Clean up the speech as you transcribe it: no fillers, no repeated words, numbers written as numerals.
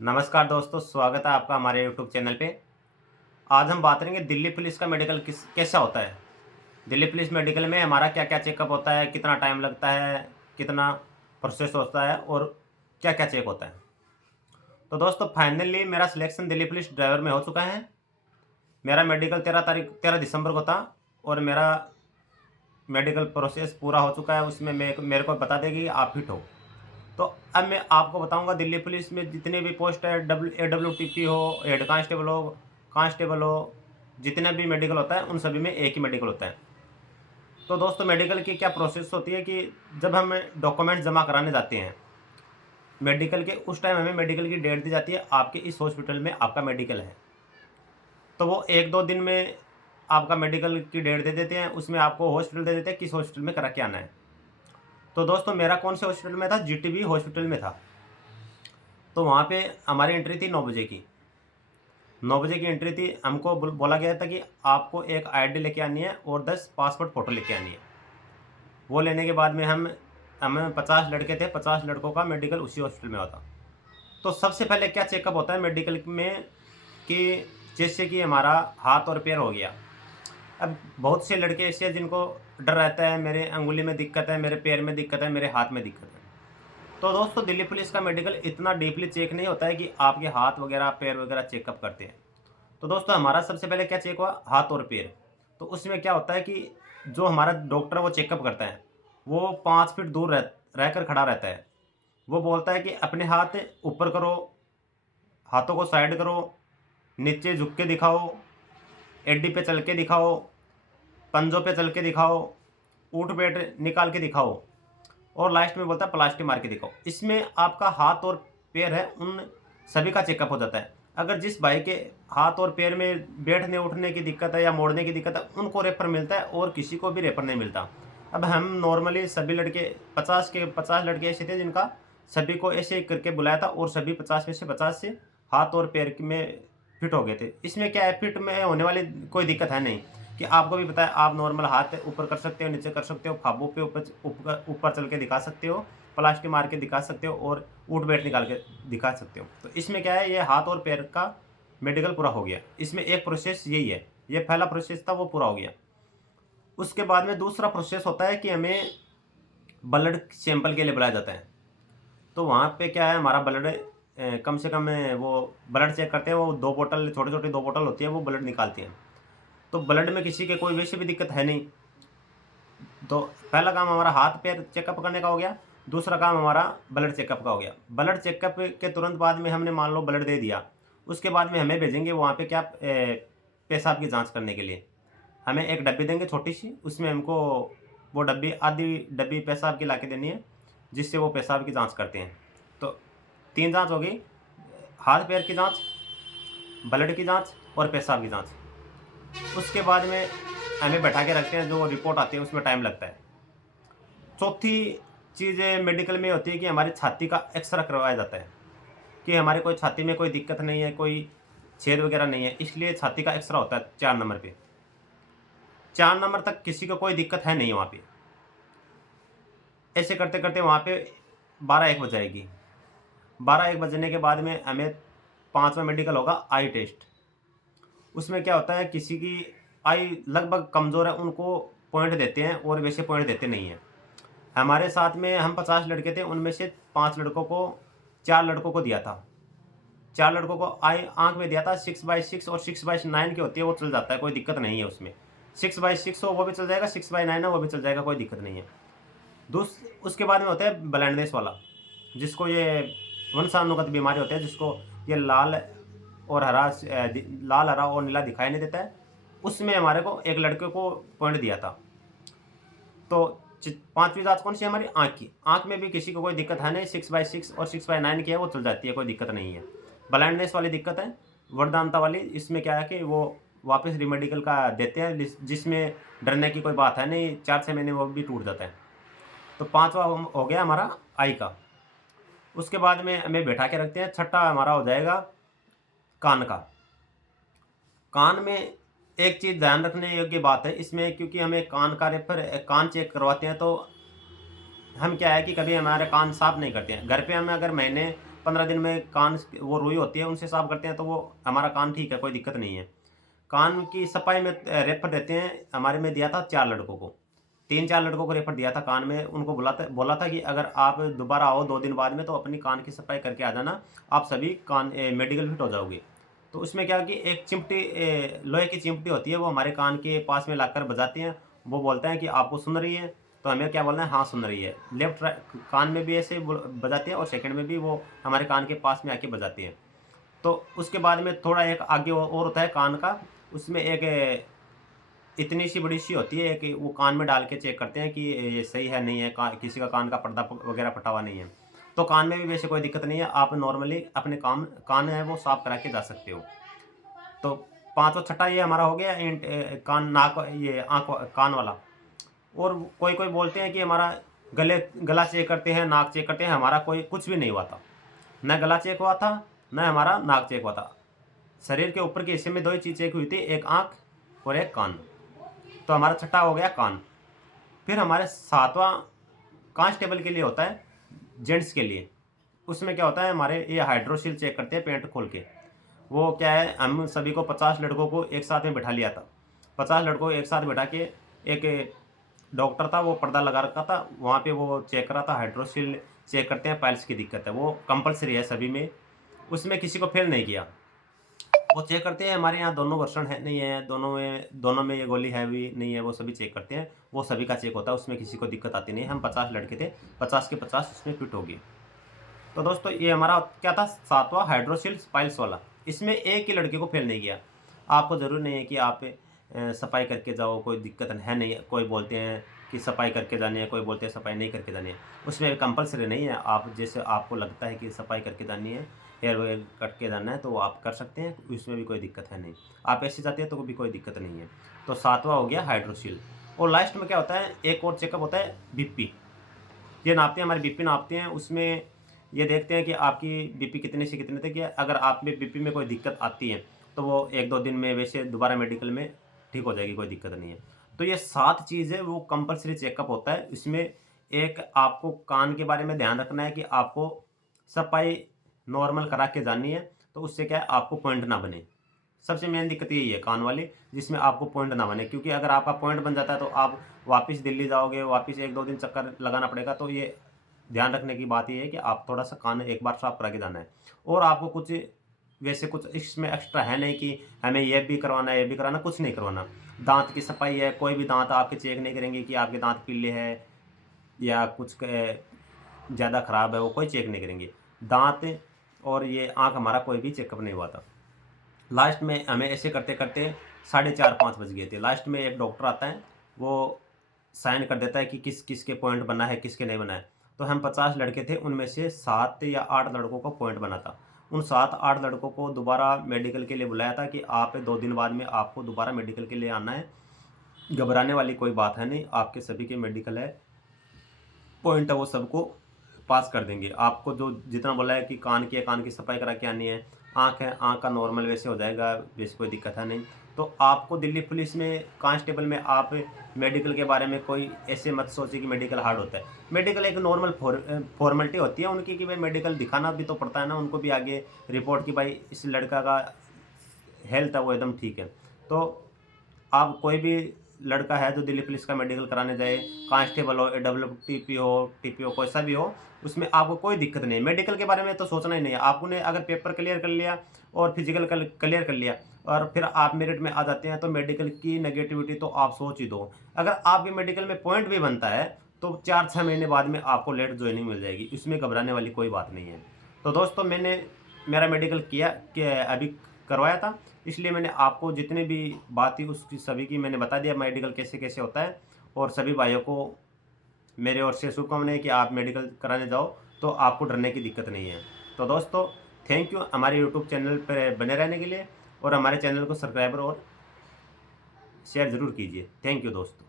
नमस्कार दोस्तों, स्वागत है आपका हमारे यूट्यूब चैनल पे। आज हम बात करेंगे दिल्ली पुलिस का मेडिकल कैसा होता है। दिल्ली पुलिस मेडिकल में हमारा क्या-क्या चेकअप होता है, कितना टाइम लगता है, कितना प्रोसेस होता है और क्या-क्या चेक होता है। तो दोस्तों फाइनली मेरा सिलेक्शन दिल्ली पुलिस ड्राइवर में हो चुका है। मेरा मेडिकल 13 दिसंबर को था और मेरा मेडिकल प्रोसेस पूरा हो चुका है। उसमें मेरे को बता देगी आप फिट हो। तो अब मैं आपको बताऊँगा दिल्ली पुलिस में जितने भी पोस्ट है एडब्ल्यूटीपी हो, हेड कांस्टेबल हो, जितने भी मेडिकल होता है उन सभी में एक ही मेडिकल होता है। तो दोस्तों मेडिकल की क्या प्रोसेस होती है कि जब हम डॉक्यूमेंट जमा कराने जाते हैं, मेडिकल के उस टाइम हमें मेडिकल की डेट दी जाती है, आपके इस हॉस्पिटल में आपका मेडिकल है। तो वो 1-2 दिन में आपका मेडिकल की डेट दे देते हैं, उसमें आपको हॉस्पिटल दे देते हैं, किस हॉस्पिटल में करा के आना है। तो दोस्तों मेरा कौन से हॉस्पिटल में था? जीटीबी हॉस्पिटल में था। तो वहाँ पे हमारी एंट्री थी 9 बजे की। 9 बजे की एंट्री थी। हमको बोला गया था कि आपको एक आईडी लेके आनी है और 10 पासपोर्ट फ़ोटो लेके आनी है। वो लेने के बाद में हमें 50 लड़के थे, 50 लड़कों का मेडिकल उसी हॉस्पिटल में होता। तो सबसे पहले क्या चेकअप होता है मेडिकल में कि जैसे कि हमारा हाथ और पैर हो गया। अब बहुत से लड़के ऐसे हैं जिनको डर रहता है, मेरे अंगुली में दिक्कत है, मेरे पैर में दिक्कत है, मेरे हाथ में दिक्कत है। तो दोस्तों दिल्ली पुलिस का मेडिकल इतना डीपली चेक नहीं होता है कि आपके हाथ वगैरह, पैर वगैरह चेकअप करते हैं। तो दोस्तों हमारा सबसे पहले क्या चेक हुआ? हाथ और पैर। तो उसमें क्या होता है कि जो हमारा डॉक्टर वो चेकअप करता है, वो 5 फीट दूर रहकर खड़ा रहता है। वो बोलता है कि अपने हाथ ऊपर करो, हाथों को साइड करो, नीचे झुक के दिखाओ, एडी पे चल के दिखाओ, पंजों पे चल के दिखाओ, ऊँट-बैठ निकाल के दिखाओ और लास्ट में बोलता है प्लास्टिक मार के दिखाओ। इसमें आपका हाथ और पैर है, उन सभी का चेकअप हो जाता है। अगर जिस भाई के हाथ और पैर में बैठने-उठने की दिक्कत है या मोड़ने की दिक्कत है, उनको रेफ़र मिलता है और किसी को भी रेफ़र नहीं मिलता। अब हम नॉर्मली सभी लड़के 50 लड़के ऐसे थे जिनका सभी को ऐसे करके बुलाया था और सभी 50 में से 50 से हाथ और पैर में फिट हो गए थे। इसमें क्या है, फिट में होने वाली कोई दिक्कत है नहीं कि आपको भी पता है, आप नॉर्मल हाथ ऊपर कर सकते हो, नीचे कर सकते हो, खाबों पे ऊपर ऊपर ऊपर चल के दिखा सकते हो, प्लास्टिक मार के दिखा सकते हो और ऊँट-बैठ निकाल के दिखा सकते हो। तो इसमें क्या है, ये हाथ और पैर का मेडिकल पूरा हो गया। इसमें एक प्रोसेस यही है। ये पहला प्रोसेस था, वो पूरा हो गया। उसके बाद में दूसरा प्रोसेस होता है कि हमें ब्लड सैंपल के लिए बुलाया जाता है। तो वहाँ पे क्या है, हमारा ब्लड कम से कम वो ब्लड चेक करते हैं, वो 2 बोतल छोटी-छोटी 2 बोतल होती है, वो ब्लड निकालती हैं। तो ब्लड में किसी के कोई वैसे भी दिक्कत है नहीं। तो पहला काम हमारा हाथ पैर चेकअप करने का हो गया, दूसरा काम हमारा ब्लड चेकअप का हो गया। ब्लड चेकअप के तुरंत बाद में हमने मान लो ब्लड दे दिया, उसके बाद में हमें भेजेंगे वहाँ पे क्या पेशाब की जाँच करने के लिए। हमें एक डब्बी देंगे छोटी-सी, उसमें हमको वो डब्बी आधी डब्बी पेशाब की लाके देनी है, जिससे वो पेशाब की जाँच करते हैं। तो 3 जाँच हो गई, हाथ-पैर की जाँच, ब्लड की जाँच और पेशाब की जाँच। उसके बाद में हमें बैठा के रखते हैं, जो रिपोर्ट आती है उसमें टाइम लगता है। चौथी चीज़ मेडिकल में होती है कि हमारी छाती का एक्स-रे करवाया जाता है, कि हमारे कोई छाती में कोई दिक्कत नहीं है, कोई छेद वगैरह नहीं है, इसलिए छाती का एक्स-रे होता है 4 नंबर पे। 4 नंबर तक किसी को कोई दिक्कत है नहीं वहाँ पे। ऐसे करते-करते वहाँ पे 12-1 बज जाएगी। 12-1 बजने के बाद में हमें 5वाँ मेडिकल होगा आई टेस्ट। उसमें क्या होता है, किसी की आई लगभग कमज़ोर है, उनको पॉइंट देते हैं और वैसे पॉइंट देते नहीं हैं। हमारे साथ में हम 50 लड़के थे, उनमें से 5 लड़कों को 4 लड़कों को दिया था। 4 लड़कों को आई आँख में दिया था। 6/6 और 6/9 की होती है, वो चल जाता है, कोई दिक्कत नहीं है उसमें। 6/6 हो वो भी चल जाएगा, 6/9 हो वो भी चल जाएगा, कोई दिक्कत नहीं है। उसके बाद में होता है ब्लाइंडनेस वाला, जिसको ये वंशानुगत बीमारी होती है, जिसको ये लाल, हरा और नीला दिखाई नहीं देता है। उसमें हमारे को एक लड़के को पॉइंट दिया था। तो 5वीं जाँच कौन-सी है हमारी? आँख की। आँख में भी किसी को कोई दिक्कत है नहीं, 6/6 और 6/9 की है, वो चल जाती है, कोई दिक्कत नहीं है। ब्लाइंडनेस वाली दिक्कत है, वरदानता वाली, इसमें क्या है कि वो वापस रीमेडिकल का देते हैं, जिसमें डरने की कोई बात है नहीं, 4-6 महीने वो भी टूट जाता है। तो 5वां हो गया हमारा आई का। उसके बाद में हमें बैठा के रखते हैं। छठा हमारा हो जाएगा कान का। कान में एक चीज़ ध्यान रखने योग्य बात है इसमें, क्योंकि हमें कान चेक करवाते हैं, तो हम क्या है कि कभी हमारे कान साफ़ नहीं करते हैं। घर पे हम अगर महीने 15 दिन में कान वो रुई होती है उनसे साफ़ करते हैं तो वो हमारा कान ठीक है, कोई दिक्कत नहीं है। कान की सफाई में रेफ़र देते हैं, हमारे में दिया था 4 लड़कों को। 3-4 लड़कों को रेफ़र दिया था कान में, उनको बोला था कि अगर आप दोबारा आओ 2 दिन बाद में तो अपनी कान की सफाई करके आ जाना, आप सभी मेडिकल फिट हो जाओगे। तो उसमें क्या है कि एक चिमटी लोहे की चिमटी होती है, वो हमारे कान के पास में लाकर बजाते हैं। वो बोलते हैं कि आपको सुन रही है? तो हमें क्या बोलना है? हाँ, सुन रही है। लेफ्ट कान में भी ऐसे बजाते हैं और सेकंड में भी वो हमारे कान के पास में आके बजाते हैं। तो उसके बाद में थोड़ा एक आगे और होता है कान का, उसमें एक इतनी सी बड़ी सी होती है कि वो कान में डाल के चेक करते हैं कि ये सही है नहीं है, किसी का कान का पर्दा वगैरह फटा हुआ नहीं है। तो कान में भी वैसे कोई दिक्कत नहीं है, आप नॉर्मली अपने कान है वो साफ करा के जा सकते हो। तो पाँचवा छठा ये हमारा हो गया कान नाक ये आँख कान वाला। और कोई कोई बोलते हैं कि हमारा गला चेक करते हैं, नाक चेक करते हैं, हमारा कोई कुछ भी नहीं हुआ था। न गला चेक हुआ था, न हमारा नाक चेक हुआ था। शरीर के ऊपर के हिस्से में 2 ही चीज़ चेक हुई थी, एक आँख और एक कान। तो हमारा छठा हो गया कान। फिर हमारे 7वां कांस्टेबल के लिए होता है, जेंट्स के लिए। उसमें क्या होता है, हमारे ये हाइड्रोसील चेक करते हैं पेंट खोल के। वो क्या है, हम सभी को 50 लड़कों को एक साथ में बिठा लिया था। 50 लड़कों को एक साथ बिठा के एक डॉक्टर था, वो पर्दा लगा रखा था, वहाँ पे वो चेक कर रहा था। हाइड्रोसील चेक करते हैं, पाइल्स की दिक्कत है, वो कंपल्सरी है सभी में, उसमें किसी को फेल नहीं किया। वो चेक करते हैं हमारे यहाँ दोनों वर्षण है नहीं है, दोनों में ये गोली है भी नहीं है, वो सभी चेक करते हैं। वो सभी का चेक होता है, उसमें किसी को दिक्कत आती नहीं है। हम 50 लड़के थे, 50 के 50 उसमें फिट हो गए। तो दोस्तों ये हमारा क्या था, 7वां हाइड्रोसील पाइल्स वाला। इसमें एक ही लड़के को फेल नहीं किया। आपको ज़रूरी नहीं है कि आप सफाई करके जाओ, कोई दिक्कत है नहीं। कोई बोलते हैं कि सफाई करके जानी है, कोई बोलते हैं सफाई नहीं करके जानी है। उसमें कंपल्सरी नहीं है, आप जैसे आपको लगता है कि सफाई करके जानी है, हेयर वेयर कट के जाना है, तो वो आप कर सकते हैं, उसमें भी कोई दिक्कत है नहीं। आप ऐसे जाते हैं तो भी कोई दिक्कत नहीं है। तो 7वां हो गया हाइड्रोसील। और लास्ट में क्या होता है, एक और चेकअप होता है, बीपी। ये नापते हैं, हमारी बीपी नापते हैं। उसमें ये देखते हैं कि आपकी बीपी कितने से कितने तक है। अगर आप में बीपी में कोई दिक्कत आती है तो वो 1-2 दिन में वैसे दोबारा मेडिकल में ठीक हो जाएगी, कोई दिक्कत नहीं है। तो ये 7 चीज़ें वो कंपल्सरी चेकअप होता है। इसमें एक आपको कान के बारे में ध्यान रखना है कि आपको सफाई नॉर्मल करा के जानी है, तो उससे क्या है, आपको पॉइंट ना बने। सबसे मेन दिक्कत यही है कान वाली, जिसमें आपको पॉइंट ना बने, क्योंकि अगर आपका पॉइंट बन जाता है तो आप वापस दिल्ली जाओगे, वापस 1-2 दिन चक्कर लगाना पड़ेगा। तो ये ध्यान रखने की बात ये है कि आप थोड़ा-सा कान एक बार साफ करा के जाना है। और आपको कुछ वैसे कुछ इसमें एक्स्ट्रा है नहीं कि हमें ये भी करवाना है, ये भी कराना, कुछ नहीं करवाना। दाँत की सफाई है, कोई भी दाँत आपके चेक नहीं करेंगे कि आपके दाँत पीले हैं या कुछ ज़्यादा ख़राब है, वो कोई चेक नहीं करेंगे। दाँत और ये आँख हमारा कोई भी चेकअप नहीं हुआ था। लास्ट में हमें ऐसे करते-करते 4:30-5 बज गए थे। लास्ट में एक डॉक्टर आता है, वो साइन कर देता है कि किस-किस के पॉइंट बना है, किसके नहीं बना है। तो हम 50 लड़के थे, उनमें से 7 या 8 लड़कों को पॉइंट बना था। उन 7-8 लड़कों को दोबारा मेडिकल के लिए बुलाया था कि आप 2 दिन बाद में आपको दोबारा मेडिकल के लिए आना है। घबराने वाली कोई बात है नहीं, आपके सभी के मेडिकल है, पॉइंट है वो सबको पास कर देंगे। आपको जो जितना बोला है कि कान की सफाई करा के आनी है, आँख है, आँख का नॉर्मल वैसे हो जाएगा, वैसे कोई दिक्कत है नहीं। तो आपको दिल्ली पुलिस में कांस्टेबल में आप मेडिकल के बारे में कोई ऐसे मत सोचिए कि मेडिकल हार्ड होता है। मेडिकल एक नॉर्मल फॉर्मेलिटी होती है उनकी कि भाई मेडिकल दिखाना भी तो पड़ता है ना, उनको भी आगे रिपोर्ट कि भाई इस लड़का का हेल्थ है वो एकदम ठीक है। तो आप कोई भी लड़का है जो दिल्ली पुलिस का मेडिकल कराने जाए, कांस्टेबल हो, एडब्ल्यूटीपी हो, टीपी हो, कोई सा भी हो, उसमें आपको कोई दिक्कत नहीं है। मेडिकल के बारे में तो सोचना ही नहीं है। आपने अगर पेपर क्लियर कर लिया और फिजिकल क्लियर कर लिया और फिर आप मेरिट में आ जाते हैं, तो मेडिकल की नेगेटिविटी तो आप सोच ही दो। अगर आपके मेडिकल में पॉइंट भी बनता है तो 4-6 महीने बाद में आपको लेट ज्वाइनिंग मिल जाएगी, इसमें घबराने वाली कोई बात नहीं है। तो दोस्तों मैंने मेरा मेडिकल अभी करवाया था, इसलिए मैंने आपको जितनी भी बात थी उसकी सभी की मैंने बता दिया मेडिकल कैसे-कैसे होता है। और सभी भाइयों को मेरे ओर से शुभकामनाएँ कि आप मेडिकल कराने जाओ तो आपको डरने की दिक्कत नहीं है। तो दोस्तों थैंक यू हमारे यूट्यूब चैनल पे बने रहने के लिए, और हमारे चैनल को सब्सक्राइब और शेयर ज़रूर कीजिए। थैंक यू दोस्तों।